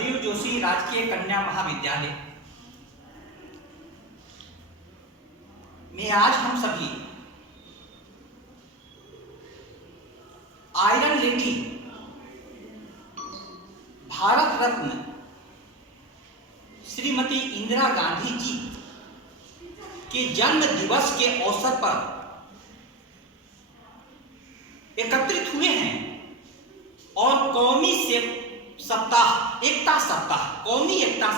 हरदेव जोशी राजकीय कन्या महाविद्यालय में आज हम सभी आयरन लेडी भारत रत्न श्रीमती इंदिरा गांधी जी के जन्म दिवस के अवसर पर एकत्रित हुए हैं और कौमी एकता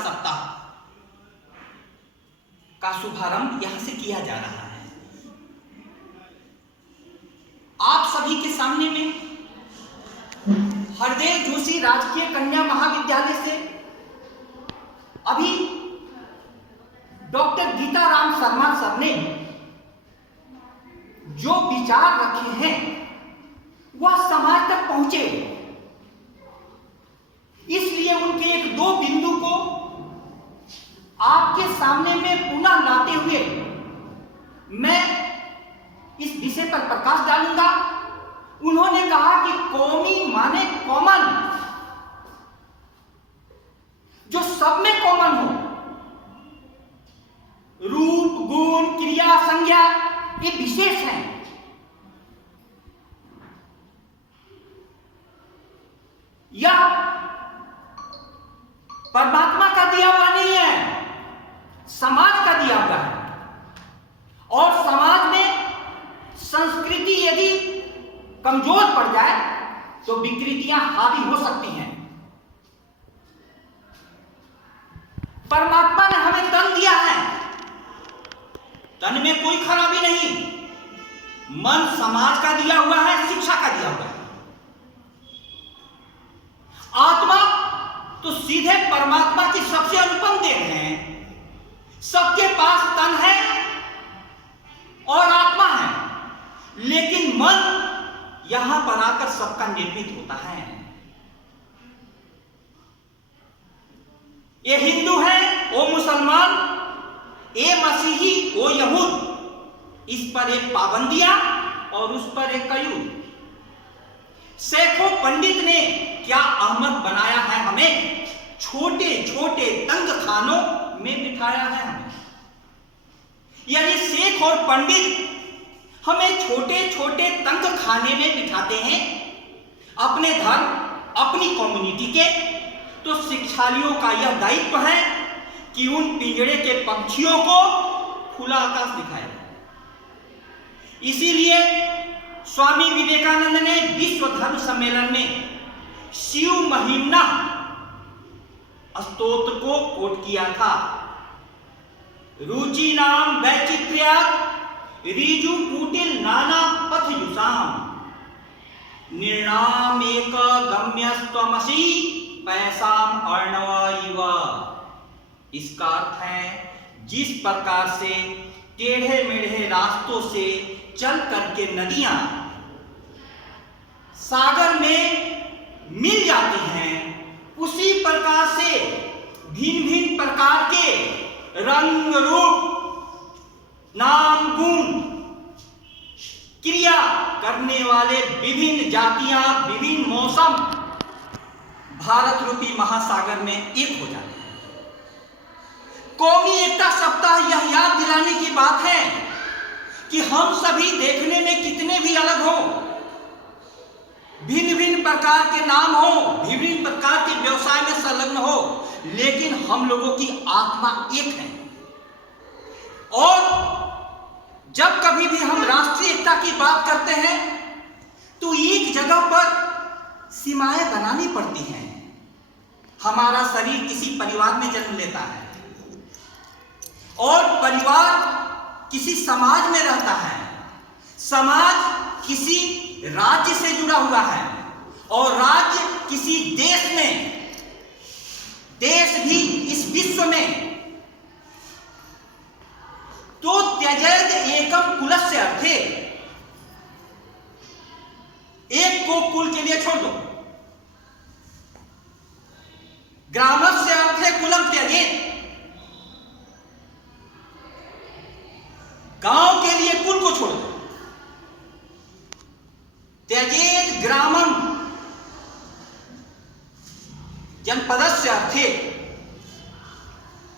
सप्ताह का शुभारंभ यहां से किया जा रहा है। आप सभी के सामने में हरदेव जोशी राजकीय कन्या महाविद्यालय से अभी डॉक्टर गीताराम शर्मा सर ने जो विचार रखे हैं वह समाज तक पहुंचे, इसलिए उनके एक दो बिंदु को आपके सामने में पुनः लाते हुए मैं इस विषय पर प्रकाश डालूंगा। उन्होंने कहा कि कौमी माने कॉमन, जो सब में कॉमन हो, रूप गुण क्रिया संज्ञा ये विशेष हैं। यह परमात्मा का दिया हुआ नहीं है, समाज का दिया हुआ है। और समाज में संस्कृति यदि कमजोर पड़ जाए तो विकृतियां हावी हो सकती हैं। परमात्मा ने हमें तन दिया है, तन में कोई खराबी नहीं। मन समाज का दिया हुआ है, शिक्षा का दिया हुआ है। आत्मा तो सीधे परमात्मा की सबसे अनुपम देन है। सबके पास तन है और आत्मा है, लेकिन मन यहां पर आकर सबका निर्मित होता है। ये हिंदू है, वो मुसलमान, ये मसीही, वो यहूद, इस पर एक पाबंदियां और उस पर एक कयूद। सैकड़ों पंडित ने क्या अहमद बनाया है हमें, छोटे छोटे तंग खानों में बिठाया है हमें। यानी शेख और पंडित हमें छोटे छोटे तंग खाने में बिठाते हैं अपने धर्म अपनी कम्युनिटी के। तो शिक्षालयों का यह दायित्व है कि उन पिंजड़े के पंछियों को खुला आकाश दिखाए। इसीलिए स्वामी विवेकानंद ने विश्व धर्म सम्मेलन में शिव महिम्ना स्तोत्र को कोट किया था। रुचि नाम वैचित्र्य ऋजु कुटिल नाना पथ युषाम निर्णाम एक गम्यस्त्वमसि पैसाम अर्णव। इसका अर्थ है जिस प्रकार से टेढ़े मेढ़े रास्तों से चल करके नदियां सागर में मिल जाती हैं, उसी प्रकार से भिन्न भिन्न प्रकार के रंग रूप नाम गुण क्रिया करने वाले विभिन्न जातियां विभिन्न मौसम भारत रूपी महासागर में एक हो जाते हैं। कौमी एकता सप्ताह यह याद दिलाने की बात है कि हम सभी देखने में कितने भी अलग हो, भिन्न भिन्न प्रकार के नाम हो, विभिन्न प्रकार के व्यवसाय में संलग्न हो, लेकिन हम लोगों की आत्मा एक है। और जब कभी भी हम राष्ट्रीय एकता की बात करते हैं तो एक जगह पर सीमाएं बनानी पड़ती हैं। हमारा शरीर किसी परिवार में जन्म लेता है और परिवार किसी समाज में रहता है, समाज किसी राज्य से जुड़ा हुआ है और राज्य किसी देश में, देश भी इस विश्व में। तो त्यजेत एकम कुलस्य अर्थे, एक को कुल के लिए छोड़ दो। ग्रामस्य अर्थे कुलम त्यजेत, गांव के लिए कुल को छोड़ दो। त्यजेत ग्रामम, जनपदस्य अर्थे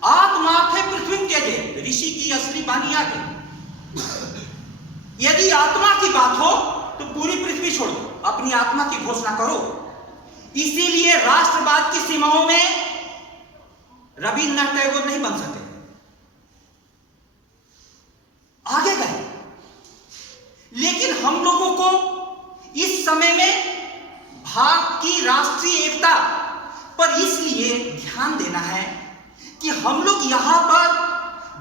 आत्मार्थे पृथ्वी त्यजे, ऋषि की असली वाणी आ गई। यदि आत्मा की बात हो तो पूरी पृथ्वी छोड़ दो, अपनी आत्मा की घोषणा करो। इसीलिए राष्ट्रवाद की सीमाओं में रविन्द्रनाथ टैगोर नहीं बन सके, आगे गए। लेकिन हम लोगों को इस समय में भारत की राष्ट्रीय एकता पर इसलिए ध्यान देना है कि हम लोग यहां पर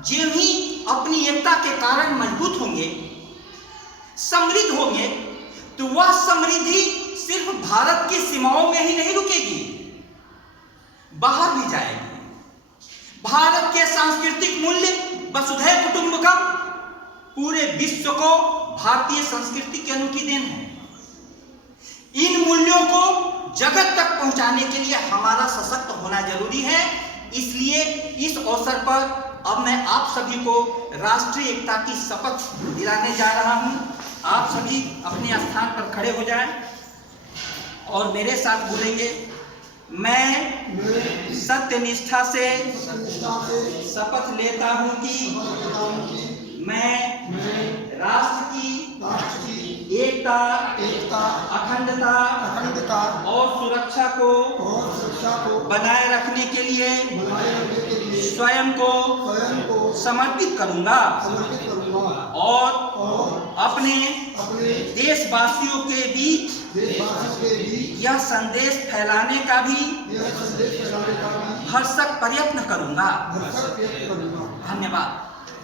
जो ही अपनी एकता के कारण मजबूत होंगे, समृद्ध होंगे, तो वह समृद्धि सिर्फ भारत की सीमाओं में ही नहीं रुकेगी, बाहर भी जाएगी। भारत के सांस्कृतिक मूल्य वसुधैव कुटुंबकम पूरे विश्व को भारतीय संस्कृति की अनूठी देन है। इन मूल्यों को जगत तक पहुंचाने के लिए हमारा सशक्त होना जरूरी है। इसलिए इस अवसर पर अब मैं आप सभी को राष्ट्रीय एकता की शपथ दिलाने जा रहा हूं। आप सभी अपने स्थान पर खड़े हो जाएं और मेरे साथ बोलेंगे, मैं सत्यनिष्ठा से शपथ लेता हूं कि मैं राष्ट्र की एकता, अखंडता और सुरक्षा को बनाए रखने के लिए स्वयं को समर्पित करूंगा और अपने देशवासियों के बीच यह संदेश फैलाने का भी भरसक प्रयत्न करूंगा। धन्यवाद।